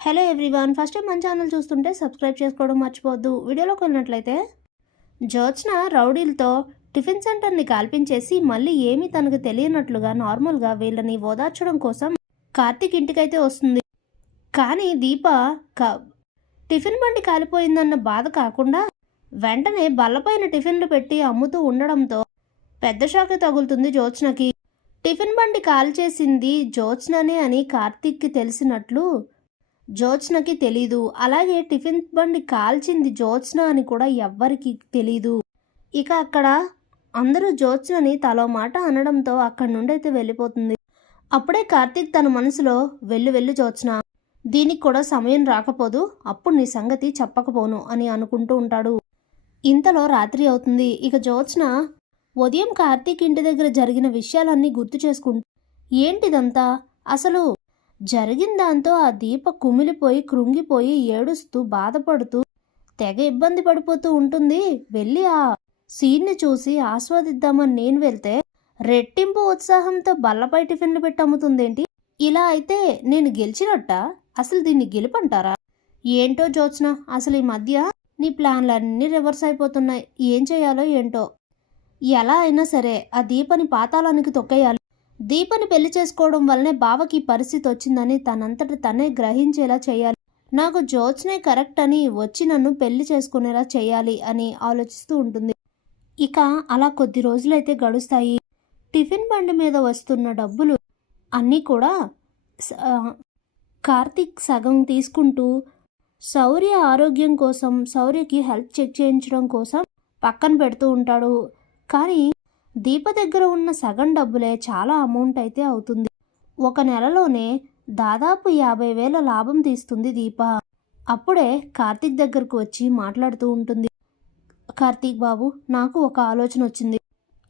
Hello everyone, first time మన channel చూస్తుంటే subscribe చేసుకోవడం మర్చిపోవద్దు. వీడియోలోకి వెళ్ళినట్లయితే జ్యోత్స్న రౌడీలతో టిఫిన్ సెంటర్ని కాల్పించేసి మళ్ళీ ఏమీ తనకు తెలియనట్లుగా నార్మల్గా వీళ్ళని ఓదార్చడం కోసం కార్తీక్ ఇంటికైతే వస్తుంది. కానీ దీప టిఫిన్ బండి కాలిపోయిందన్న బాధ కాకుండా వెంటనే బల్లపైన టిఫిన్లు పెట్టి అమ్ముతూ ఉండడంతో పెద్ద షాక్ తగులుతుంది జ్యోత్స్నకి. టిఫిన్ బండి కాల్చేసింది జ్యోత్స్ననే అని కార్తీక్కి తెలిసినట్లు జ్యోత్స్నకి తెలీదు. అలాగే టిఫిన్ బండి కాల్చింది జ్యోత్స్న అని కూడా ఎవ్వరికి తెలీదు. ఇక అక్కడ అందరూ జ్యోత్స్నని తలో మాట అనడంతో అక్కడి నుండి అయితే వెళ్ళిపోతుంది. అప్పుడే కార్తీక్ తన మనసులో వెళ్ళు జ్యోత్స్న, దీనికి కూడా సమయం రాకపోదు, అప్పుడు నీ సంగతి చెప్పకపోను అని అనుకుంటూ ఉంటాడు. ఇంతలో రాత్రి అవుతుంది. ఇక జ్యోత్స్న ఉదయం కార్తీక్ ఇంటి దగ్గర జరిగిన విషయాలన్నీ గుర్తు చేసుకుంటూ ఏంటిదంతా అసలు జరిగిన దాంతో ఆ దీప కుమిలిపోయి కృంగిపోయి ఏడుస్తూ బాధపడుతూ తెగ ఇబ్బంది పడిపోతూ ఉంటుంది. వెళ్ళి ఆ సీన్ని చూసి ఆస్వాదిద్దామని నేను వెళ్తే రెట్టింపు ఉత్సాహంతో బల్లపై టిఫిన్లు పెట్టి అమ్ముతుందేంటి? ఇలా అయితే నేను గెలిచినట్ట? అసలు దీన్ని గెలుపంటారా? ఏంటో జ్యోత్స్న, అసలు ఈ మధ్య నీ ప్లాన్లన్నీ రివర్స్ అయిపోతున్నాయి. ఏం చేయాలో ఏంటో. ఎలా అయినా సరే ఆ దీపని పాతాళానికి తొక్కేయాలి. దీపని పెళ్లి చేసుకోవడం వల్లనే బావకి పరిస్థితి వచ్చిందని తనంతట తనే గ్రహించేలా చేయాలి. నాకు జ్యోత్స్నే కరెక్ట్ అని వచ్చి నన్ను పెళ్లి చేసుకునేలా చేయాలి అని ఆలోచిస్తూ ఉంటుంది. ఇక అలా కొద్ది రోజులైతే గడుస్తాయి. టిఫిన్ బండి మీద వస్తున్న డబ్బులు అన్నీ కూడా కార్తీక్ సగం తీసుకుంటూ శౌర్య ఆరోగ్యం కోసం, శౌర్యకి హెల్త్ చెక్ చేయించడం కోసం పక్కన పెడుతూ ఉంటాడు. కానీ దీప దగ్గర ఉన్న సగం డబ్బులే చాలా అమౌంట్ అయితే అవుతుంది. ఒక నెలలోనే దాదాపు 50,000 లాభం తీస్తుంది దీప. అప్పుడే కార్తీక్ దగ్గరకు వచ్చి మాట్లాడుతూ ఉంటుంది. కార్తీక్ బాబు, నాకు ఒక ఆలోచన వచ్చింది,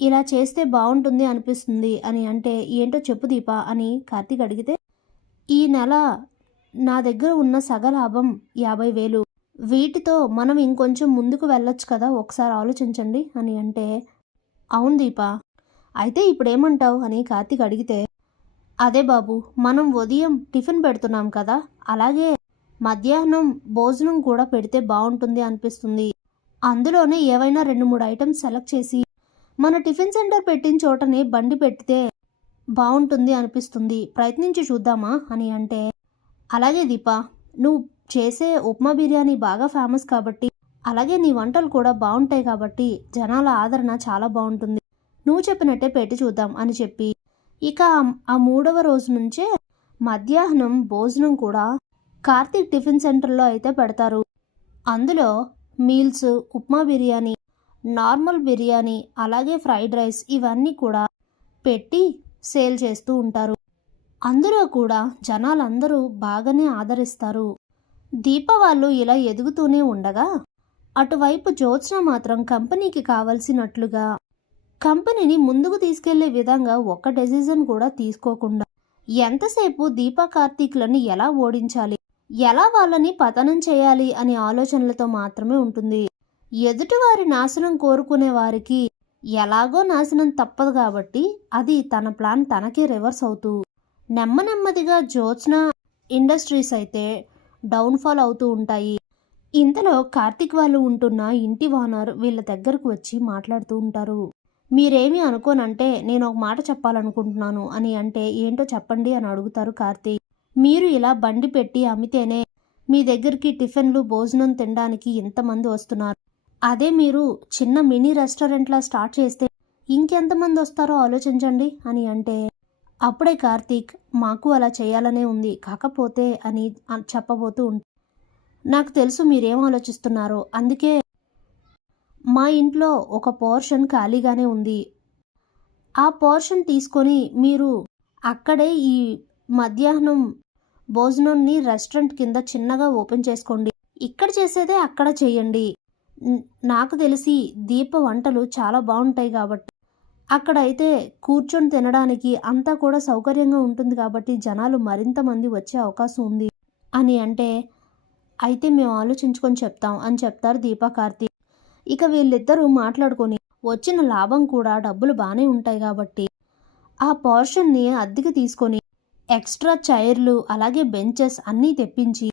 ఇలా చేస్తే బాగుంటుంది అనిపిస్తుంది అని అంటే ఏంటో చెప్పు దీప అని కార్తీక్ అడిగితే, ఈ నెల నా దగ్గర ఉన్న సగ లాభం 50,000, వీటితో మనం ఇంకొంచెం ముందుకు వెళ్ళొచ్చు కదా, ఒకసారి ఆలోచించండి అని అంటే, అవును దీప, అయితే ఇప్పుడేమంటావు అని కార్తీక్ అడిగితే, అదే బాబు, మనం ఉదయం టిఫిన్ పెడుతున్నాం కదా, అలాగే మధ్యాహ్నం భోజనం కూడా పెడితే బాగుంటుంది అనిపిస్తుంది. అందులోనే ఏవైనా 2-3 ఐటమ్స్ సెలెక్ట్ చేసి మన టిఫిన్ సెంటర్ పెట్టిన చోటనే బండి పెడితే బాగుంటుంది అనిపిస్తుంది, ప్రయత్నించి చూద్దామా అని అంటే, అలాగే దీప, నువ్వు చేసే ఉప్మా బిర్యానీ బాగా ఫేమస్ కాబట్టి, అలాగే నీ వంటలు కూడా బాగుంటాయి కాబట్టి జనాల ఆదరణ చాలా బాగుంటుంది, నువ్వు చెప్పినట్టే పెట్టి చూద్దాం అని చెప్పి ఇక ఆ 3వ రోజు నుంచే మధ్యాహ్నం భోజనం కూడా కార్తీక్ టిఫిన్ సెంటర్లో అయితే పెడతారు. అందులో మీల్స్, ఉప్మా బిర్యానీ, నార్మల్ బిర్యానీ, అలాగే ఫ్రైడ్ రైస్ ఇవన్నీ కూడా పెట్టి సేల్ చేస్తూ ఉంటారు. అందులో కూడా జనాలందరూ బాగానే ఆదరిస్తారు. దీప వాళ్ళు ఇలా ఎదుగుతూనే ఉండగా అటువైపు జ్యోత్స్న మాత్రం కంపెనీకి కావలసినట్లుగా కంపెనీని ముందుకు తీసుకెళ్లే విధంగా ఒక్క డెసిజన్ కూడా తీసుకోకుండా ఎంతసేపు దీపా కార్తీక్లను ఎలా ఓడించాలి, ఎలా వాళ్ళని పతనం చేయాలి అనే ఆలోచనలతో మాత్రమే ఉంటుంది. ఎదుటివారి నాశనం కోరుకునే వారికి ఎలాగో నాశనం తప్పదు కాబట్టి అది తన ప్లాన్ తనకే రివర్స్ అవుతూ నెమ్మదిగా జ్యోత్స్న ఇండస్ట్రీస్ అయితే డౌన్ఫాల్ అవుతూ ఉంటాయి. ఇంతలో కార్తీక్ వాళ్ళు ఉంటున్న ఇంటి ఓనర్ వీళ్ళ దగ్గరకు వచ్చి మాట్లాడుతూ ఉంటారు. మీరేమీ అనుకోనంటే నేను ఒక మాట చెప్పాలనుకుంటున్నాను అని అంటే, ఏంటో చెప్పండి అని అడుగుతారు కార్తీక్. మీరు ఇలా బండి పెట్టి అమ్మితేనే మీ దగ్గరికి టిఫిన్లు భోజనం తినడానికి ఎంతమంది వస్తున్నారు, అదే మీరు చిన్న మినీ రెస్టారెంట్లా స్టార్ట్ చేస్తే ఇంకెంతమంది వస్తారో ఆలోచించండి అని అంటే, అప్పుడే కార్తీక్ మాకు అలా చేయాలనే ఉంది, కాకపోతే అని చెప్పబోతూ నాకు తెలుసు మీరేం ఆలోచిస్తున్నారో, అందుకే మా ఇంట్లో ఒక పోర్షన్ ఖాళీగానే ఉంది, ఆ పోర్షన్ తీసుకొని మీరు అక్కడే ఈ మధ్యాహ్నం భోజనాన్ని రెస్టారెంట్ కింద చిన్నగా ఓపెన్ చేసుకోండి, ఇక్కడ చేసేదే అక్కడ చేయండి. నాకు తెలిసి దీప వంటలు చాలా బాగుంటాయి కాబట్టి అక్కడైతే కూర్చొని తినడానికి అంతా కూడా సౌకర్యంగా ఉంటుంది కాబట్టి జనాలు మరింత మంది వచ్చే అవకాశం ఉంది అని అంటే, అయితే మేము ఆలోచించుకొని చెప్తాం అని చెప్తారు దీపా కార్తీక్. ఇక వీళ్ళిద్దరూ మాట్లాడుకొని వచ్చిన లాభం కూడా డబ్బులు బాగానే ఉంటాయి కాబట్టి ఆ పోర్షన్ని అద్దెకి తీసుకొని ఎక్స్ట్రా చైర్లు అలాగే బెంచెస్ అన్నీ తెప్పించి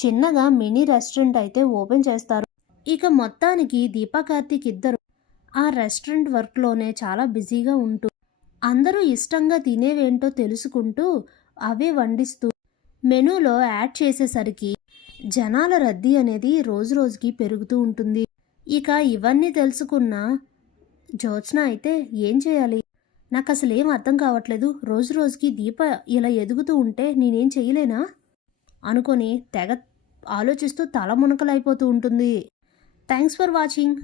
చిన్నగా మినీ రెస్టారెంట్ అయితే ఓపెన్ చేస్తారు. ఇక మొత్తానికి దీపా కార్తీక్ ఇద్దరు ఆ రెస్టారెంట్ వర్క్లోనే చాలా బిజీగా ఉంటూ అందరూ ఇష్టంగా తినేవేంటో తెలుసుకుంటూ అవే వండిస్తూ మెనూలో యాడ్ చేసేసరికి జనాల రద్దీ అనేది రోజు రోజుకి పెరుగుతూ ఉంటుంది. ఇక ఇవన్నీ తెలుసుకున్న జ్యోత్స్న అయితే ఏం చేయాలి, నాకు అసలు ఏం అర్థం కావట్లేదు, రోజు రోజుకి దీప ఇలా ఎదుగుతూ ఉంటే నేనేం చేయలేనా అనుకొని తెగ ఆలోచిస్తూ తల మునకలైపోతూ ఉంటుంది. Thanks for watching.